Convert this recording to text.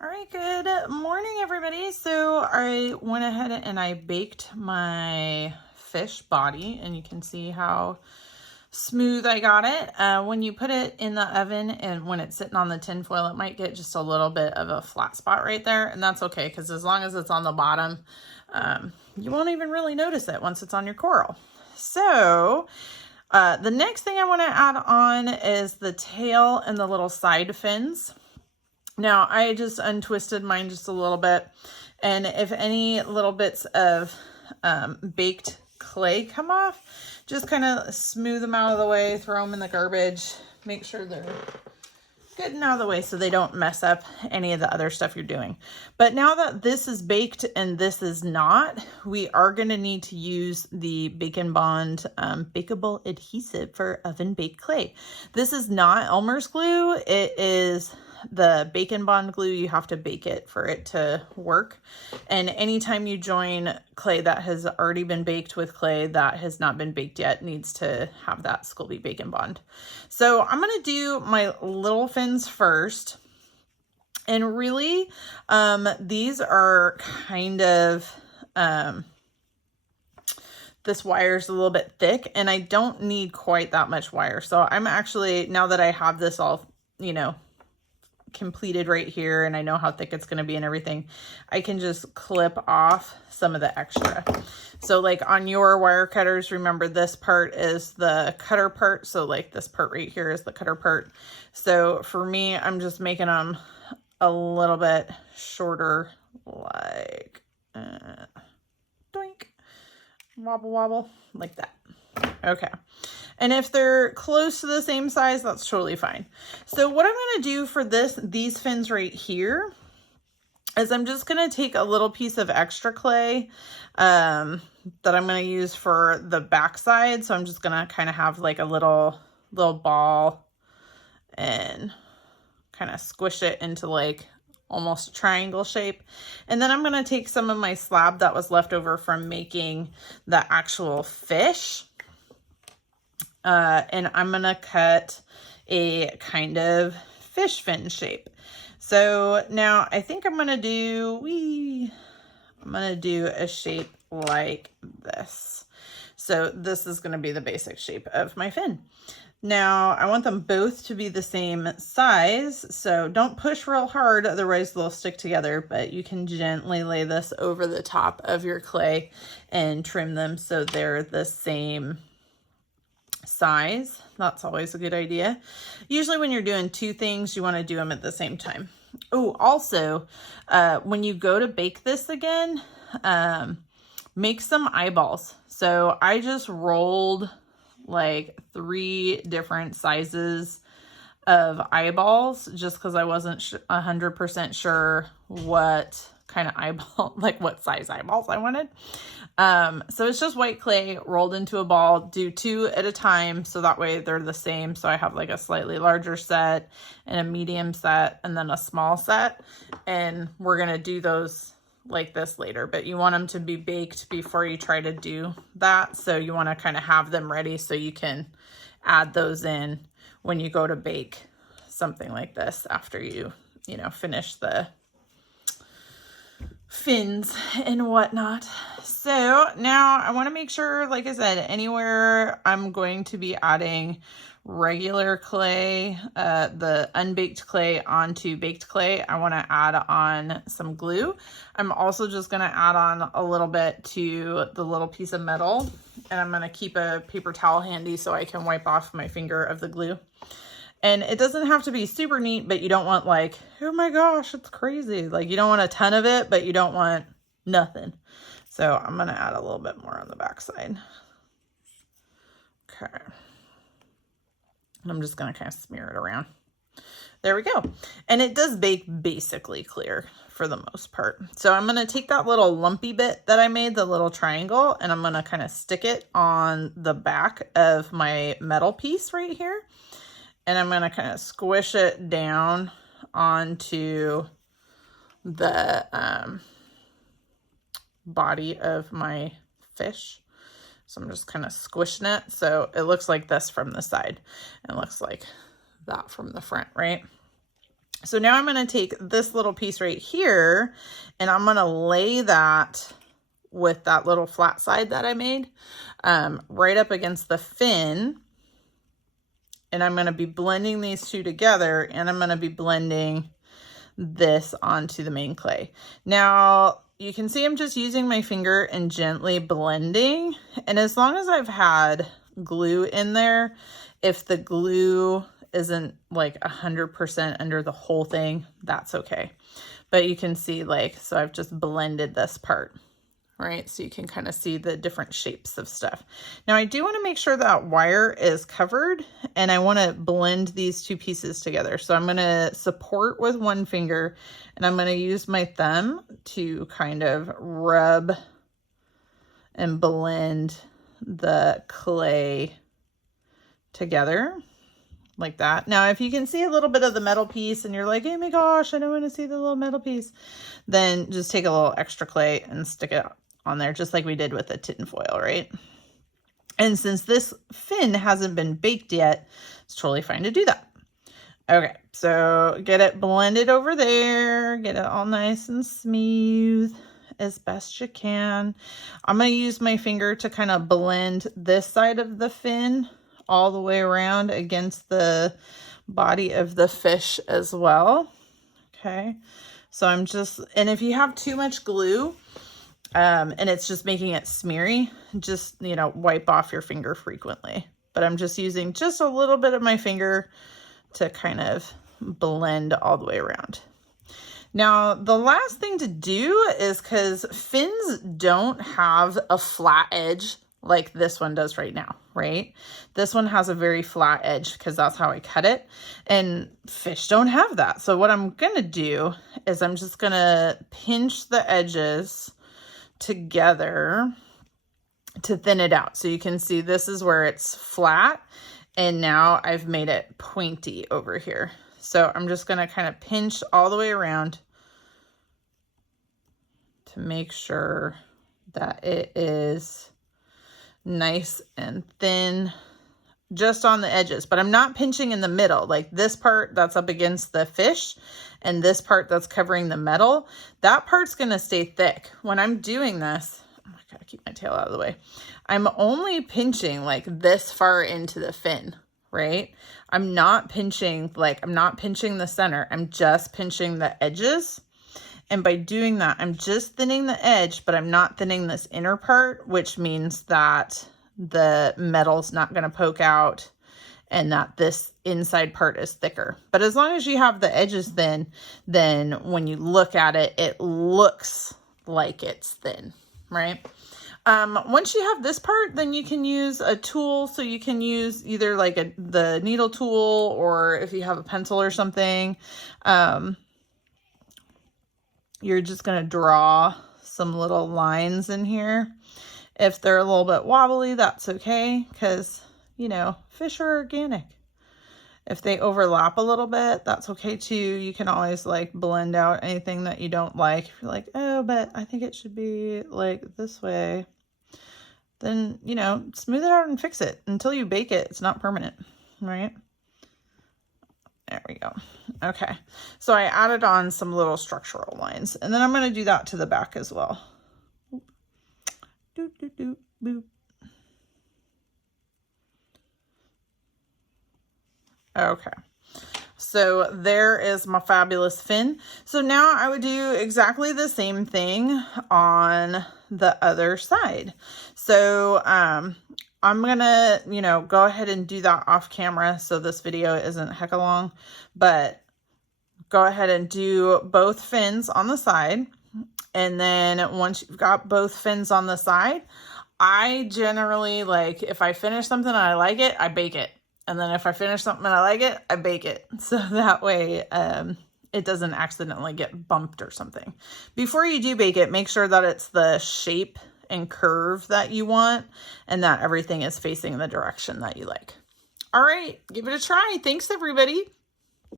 All right, good morning, everybody. So I went ahead and I baked my fish body, and you can see how smooth I got it. When you put it in the oven and when it's sitting on the tin foil, it might get just a little bit of a flat spot right there, and that's okay because as long as it's on the bottom, you won't even really notice it once it's on your coral. So the next thing I want to add on is the tail and the little side fins. Now, I just untwisted mine just a little bit, and if any little bits of baked clay come off, just kind of smooth them out of the way, throw them in the garbage, make sure they're good and out of the way so they don't mess up any of the other stuff you're doing. But now that this is baked and this is not, we are going to need to use the Bacon Bond bakeable adhesive for oven baked clay. This is not Elmer's glue. It is the Bacon Bond glue. You have to bake it for it to work. And anytime you join clay that has already been baked with clay that has not been baked yet, needs to have that Sculpey Bacon Bond. So I'm going to do my little fins first. And really, these are kind of, this wire's a little bit thick and I don't need quite that much wire. So I'm actually, now that I have this all, completed right here and I know how thick it's going to be and everything, I can just clip off some of the extra. So like on your wire cutters, remember this part is the cutter part. So like this part right here is the cutter part. So for me, I'm just making them a little bit shorter, like doink, wobble wobble, like that. Okay. And if they're close to the same size, that's totally fine. So what I'm going to do for these fins right here is I'm just going to take a little piece of extra clay that I'm going to use for the back side. So I'm just going to kind of have like a little ball and kind of squish it into like almost a triangle shape. And then I'm going to take some of my slab that was left over from making the actual fish. And I'm going to cut a kind of fish fin shape. So now I think I'm going to do a shape like this. So this is going to be the basic shape of my fin. Now I want them both to be the same size. So don't push real hard, otherwise they'll stick together, but you can gently lay this over the top of your clay and trim them so they're the same size. That's always a good idea. Usually when you're doing two things, you want to do them at the same time. Oh, also, when you go to bake this again, make some eyeballs. So I just rolled like 3 different sizes of eyeballs just because I wasn't 100% sure what kind of eyeball, like what size eyeballs I wanted. So it's just white clay rolled into a ball. Do 2 at a time so that way they're the same. So I have like a slightly larger set and a medium set and then a small set. And we're going to do those like this later, but you want them to be baked before you try to do that. So you want to kind of have them ready so you can add those in when you go to bake something like this after you finish the fins and whatnot. So now I want to make sure, like I said, anywhere I'm going to be adding regular clay, the unbaked clay onto baked clay, I want to add on some glue. I'm also just going to add on a little bit to the little piece of metal, and I'm going to keep a paper towel handy so I can wipe off my finger of the glue. And it doesn't have to be super neat, but you don't want like, oh my gosh, it's crazy. Like you don't want a ton of it, but you don't want nothing. So I'm going to add a little bit more on the back side. Okay. And I'm just going to kind of smear it around. There we go. And it does bake basically clear for the most part. So I'm going to take that little lumpy bit that I made, the little triangle, and I'm going to kind of stick it on the back of my metal piece right here. And I'm going to kind of squish it down onto the body of my fish. So I'm just kind of squishing it. So it looks like this from the side and looks like that from the front, right? So now I'm going to take this little piece right here and I'm going to lay that with that little flat side that I made right up against the fin. And I'm going to be blending these two together, and I'm going to be blending this onto the main clay. Now you can see I'm just using my finger and gently blending. And as long as I've had glue in there, if the glue isn't like 100% under the whole thing, that's okay. But you can see like, so I've just blended this part. Right, so you can kind of see the different shapes of stuff. Now I do want to make sure that wire is covered, and I want to blend these two pieces together. So I'm going to support with one finger, and I'm going to use my thumb to kind of rub and blend the clay together like that. Now, if you can see a little bit of the metal piece and you're like, oh my gosh, I don't want to see the little metal piece, then just take a little extra clay and stick it on there, just like we did with the tin foil, right? And since this fin hasn't been baked yet, it's totally fine to do that. Okay, so get it blended over there, get it all nice and smooth as best you can. I'm going to use my finger to kind of blend this side of the fin all the way around against the body of the fish as well. Okay, so I'm just, and if you have too much glue, and it's just making it smeary, just, you know, wipe off your finger frequently. But I'm just using just a little bit of my finger to kind of blend all the way around. Now, the last thing to do is, because fins don't have a flat edge like this one does right now, right? This one has a very flat edge because that's how I cut it, and fish don't have that. So what I'm gonna do is I'm just gonna pinch the edges together to thin it out. So you can see this is where it's flat, and now I've made it pointy over here. So I'm just going to kind of pinch all the way around to make sure that it is nice and thin just on the edges, but I'm not pinching in the middle, like this part that's up against the fish and this part that's covering the metal. That part's going to stay thick. When I'm doing this, oh, I gotta keep my tail out of the way. I'm only pinching like this far into the fin, right? I'm not pinching the center. I'm just pinching the edges. And by doing that, I'm just thinning the edge, but I'm not thinning this inner part, which means that the metal's not going to poke out and that this inside part is thicker. But as long as you have the edges thin, then when you look at it, it looks like it's thin, right? Once you have this part, then you can use a tool. So you can use either like the needle tool, or if you have a pencil or something, you're just going to draw some little lines in here. If they're a little bit wobbly, that's okay, because, you know, fish are organic. If they overlap a little bit, that's okay too. You can always like blend out anything that you don't like. If you're like, oh, but I think it should be like this way, then, you know, smooth it out and fix it. Until you bake it, it's not permanent, right? There we go. Okay, so I added on some little structural lines, and then I'm going to do that to the back as well. Doop, doop, doop, boop. Okay, so there is my fabulous fin. So now I would do exactly the same thing on the other side. So I'm gonna, you know, go ahead and do that off camera, so this video isn't hecka long, but go ahead and do both fins on the side. And then once you've got both fins on the side, I generally, like, if I finish something and I like it, I bake it. And then if I finish something and I like it, I bake it. So that way it doesn't accidentally get bumped or something. Before you do bake it, make sure that it's the shape and curve that you want, and that everything is facing the direction that you like. All right, give it a try. Thanks, everybody.